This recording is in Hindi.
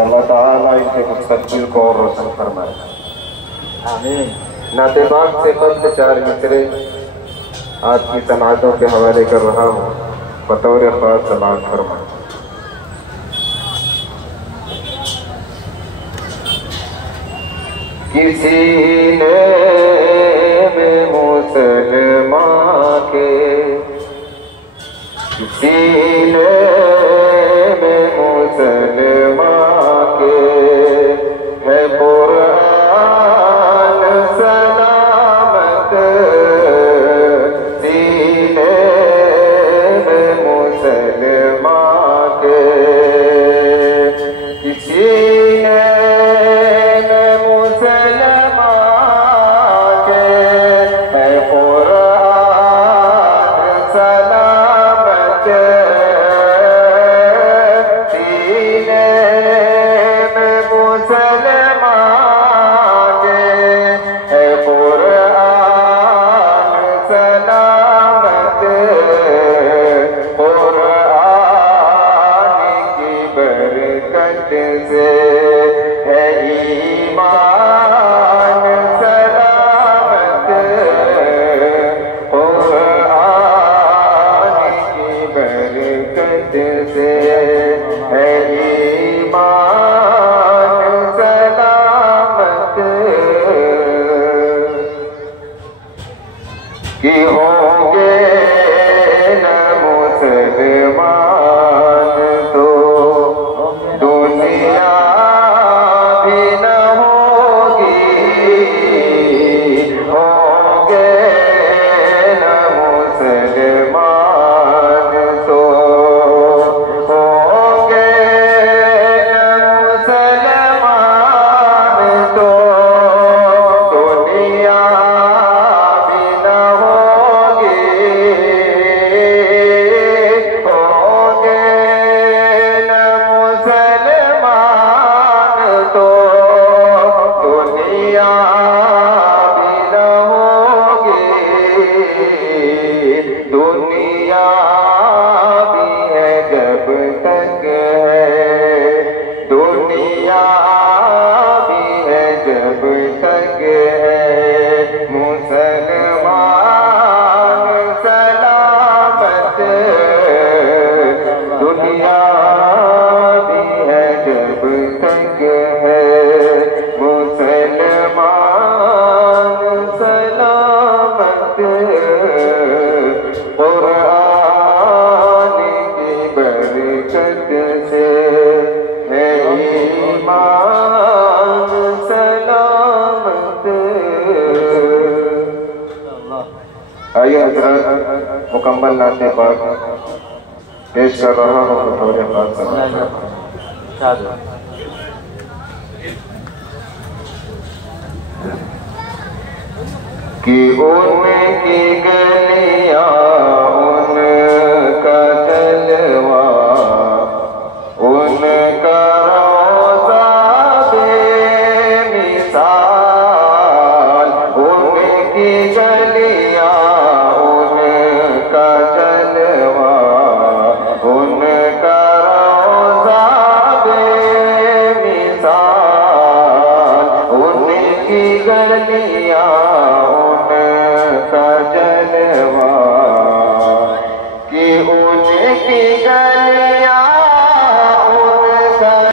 अल्लाह ताला इनके मुस्तक़बिल को और रोशन फरमाए। आमीन। नाते पाक से कब्ल 4 मिसरे आज की समातों के हवाले कर रहा हूँ, बतौर खास समात फरमाए। किसी ने मुसलमान के किसी ने मुसलमान के है कुरान सलामत सीने में मुसलमान के किसी ने मुसलमान के है कुरान सलामत से है ईमान सलामत कुरान की बरकत से है ईमान सलामत कि होंगे न मुसलमान तो दुनिया भी न होगी, होंगे न मुसलमान तो होंगे न मुसलमान तो दुनिया भी न होगी, होंगे न मुसलमान तो दुनिया भी न होगी, दुनिया भी है जब तक है, दुनिया भी है जब तक है मुसलमान सलामत, दुनिया भी है जब तक है मुसलमान सलामत कुरान की बरकत से है ईमान सलामत। आइए हज़रात मुकम्मल नाते पाक पेश कर रहा हूँ बतौर खास समात कि उनकी गलियां उनका जलवा उनका रोज़ा बेमिसाल, उनकी गलियां उनका जलवा उनका रोज़ा बेमिसाल, उनकी गलियां उनका जलवा कि उनकी